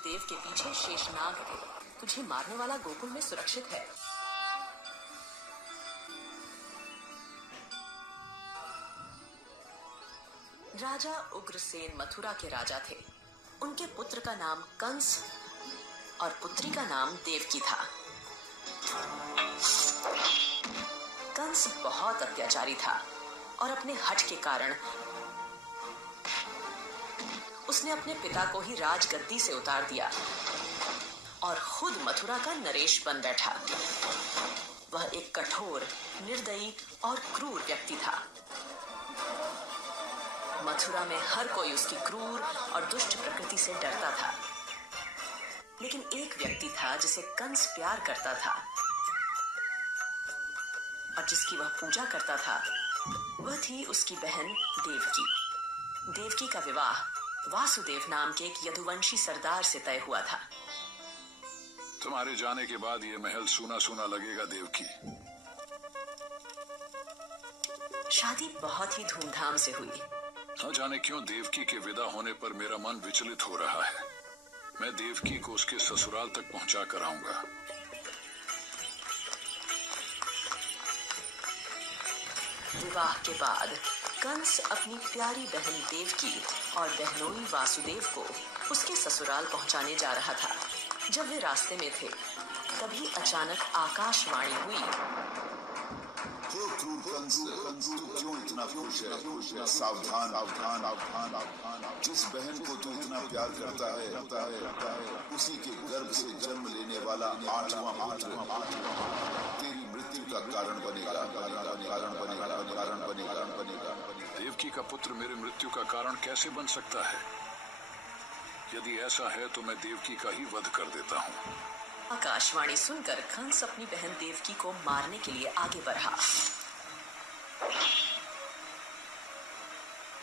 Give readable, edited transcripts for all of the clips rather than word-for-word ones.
वासुदेव के पीछे शेषनाग है। तुझे मारने वाला गोकुल में सुरक्षित है। राजा उग्रसेन मथुरा के राजा थे। उनके पुत्र का नाम कंस और पुत्री का नाम देवकी था। कंस बहुत अत्याचारी था और अपने हठ के कारण उसने अपने पिता को ही राजगद्दी से उतार दिया और खुद मथुरा का नरेश बन बैठा। वह एक कठोर, निर्दयी और क्रूर व्यक्ति था। मथुरा में हर कोई उसकी क्रूर और दुष्ट प्रकृति से डरता था। लेकिन एक व्यक्ति था जिसे कंस प्यार करता था और जिसकी वह पूजा करता था। वह थी उसकी बहन देवकी। देवकी का विवाह वासुदेव नाम के एक यदुवंशी सरदार से तय हुआ था। तुम्हारे जाने के बाद ये महल सूना सूना लगेगा देवकी। शादी बहुत ही धूमधाम से हुई। न जाने क्यों देवकी के विदा होने पर मेरा मन विचलित हो रहा है। मैं देवकी को उसके ससुराल तक पहुंचा कर आऊंगा। विवाह के बाद कंस अपनी प्यारी बहन देवकी और बहनोई वासुदेव को उसके ससुराल पहुंचाने जा रहा था। जब वे रास्ते में थे, तभी अचानक आकाशवाणी हुई। क्यों इतना खुश है? सावधान, सावधान, सावधान, सावधान। जिस बहन को तू इतना प्यार करता है, उसी के गर्भ से जन्म लेने वाला आठवां पुत्र तेरी मृत्यु का कारण बनेगा। देवकी का पुत्र मेरे मृत्यु का कारण कैसे बन सकता है? यदि ऐसा है तो मैं देवकी का ही वध कर देता हूँ। आकाशवाणी सुनकर कंस अपनी बहन देवकी को मारने के लिए आगे बढ़ा।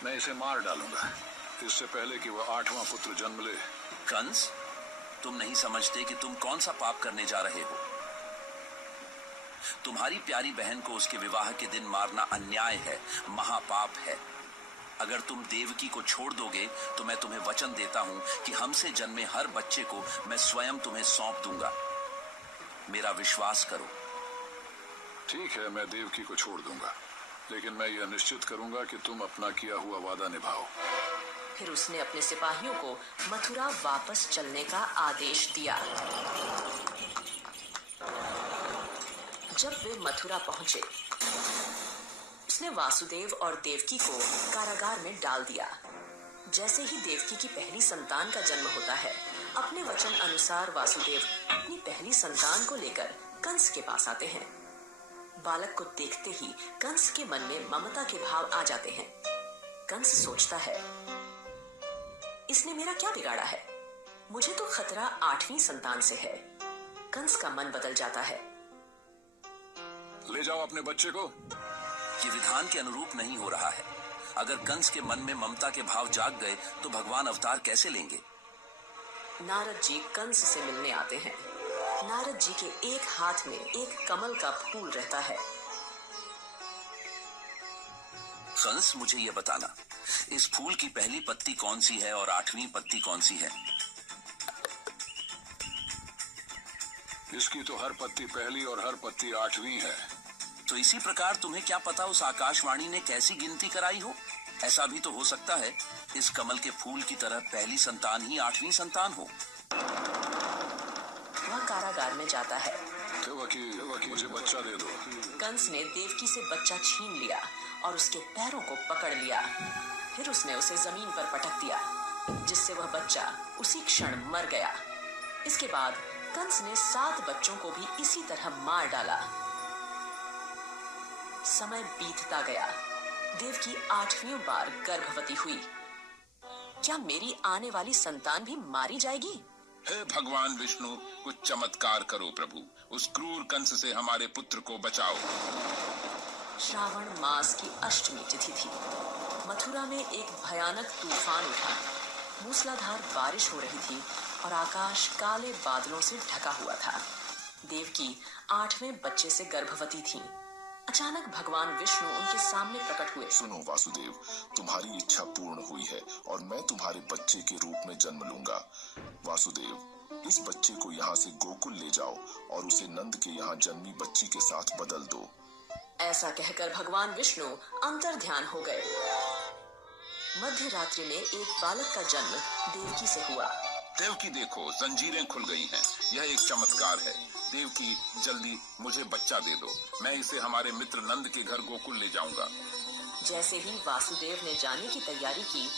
मैं इसे मार डालूंगा इससे पहले कि वह आठवां पुत्र जन्म ले। कंस, तुम नहीं समझते कि तुम कौन सा पाप करने जा रहे हो? तुम्हारी प्यारी बहन को उसके विवाह के दिन मारना अन्याय है, महापाप है। अगर तुम देवकी को छोड़ दोगे तो मैं तुम्हें वचन देता हूं कि हमसे जन्मे हर बच्चे को मैं स्वयं तुम्हें सौंप दूंगा। मेरा विश्वास करो। ठीक है, मैं देवकी को छोड़ दूंगा, लेकिन मैं यह निश्चित करूंगा कि तुम अपना किया हुआ वादा निभाओ। फिर उसने अपने सिपाहियों को मथुरा वापस चलने का आदेश दिया। जब वे मथुरा पहुंचे, उसने वासुदेव और देवकी को कारागार में डाल दिया। जैसे ही देवकी की पहली संतान का जन्म होता है, अपने वचन अनुसार वासुदेव अपनी पहली संतान को लेकर कंस के पास आते हैं। बालक को देखते ही कंस के मन में ममता के भाव आ जाते हैं। कंस सोचता है, इसने मेरा क्या बिगाड़ा है? मुझे तो खतरा आठवीं संतान से है। कंस का मन बदल जाता है। ले जाओ अपने बच्चे को। ये विधान के अनुरूप नहीं हो रहा है। अगर कंस के मन में ममता के भाव जाग गए तो भगवान अवतार कैसे लेंगे? नारद जी कंस से मिलने आते हैं। नारद जी के एक हाथ में एक कमल का फूल रहता है। कंस, मुझे ये बताना, इस फूल की पहली पत्ती कौन सी है और आठवीं पत्ती कौन सी है? इसकी तो हर पत्ती पहली और हर पत्ती आठवीं है। तो इसी प्रकार तुम्हें क्या पता उस आकाशवाणी ने कैसी गिनती कराई हो? ऐसा भी तो हो सकता है इस कमल के फूल की तरह पहली संतान ही आठवीं संतान हो। वह कारागार में जाता है। वकील, मुझे बच्चा दे दो। कंस ने देवकी से बच्चा छीन लिया और उसके पैरों को पकड़ लिया। फिर उसने उसे जमीन पर पटक दिया, जिससे वह बच्चा उसी क्षण मर गया। इसके बाद कंस ने 7 बच्चों को भी इसी तरह मार डाला। समय बीतता गया। देवकी 8वीं बार गर्भवती हुई। क्या मेरी आने वाली संतान भी मारी जाएगी? हे भगवान विष्णु, कुछ चमत्कार करो प्रभु। उस क्रूर कंस से हमारे पुत्र को बचाओ। श्रावण मास की अष्टमी तिथि थी। मथुरा में एक भयानक तूफान उठा। मूसलाधार बारिश हो रही थी और आकाश काले बादलों से ढका हुआ था। देवकी 8वें बच्चे से गर्भवती थी। अचानक भगवान विष्णु उनके सामने प्रकट हुए। सुनो वासुदेव, तुम्हारी इच्छा पूर्ण हुई है और मैं तुम्हारे बच्चे के रूप में जन्म लूंगा। वासुदेव, इस बच्चे को यहाँ से गोकुल ले जाओ और उसे नंद के यहाँ जन्मी बच्ची के साथ बदल दो। ऐसा कहकर भगवान विष्णु अंतर ध्यान हो गए। मध्य रात्रि में एक बालक का जन्म देवकी से हुआ। देवकी देखो, जंजीरें खुल गई हैं। यह एक चमत्कार है। देवकी, जल्दी मुझे बच्चा दे दो। मैं इसे हमारे मित्र नंद के घर गोकुल ले जाऊंगा। जैसे ही वासुदेव ने जाने की तैयारी की,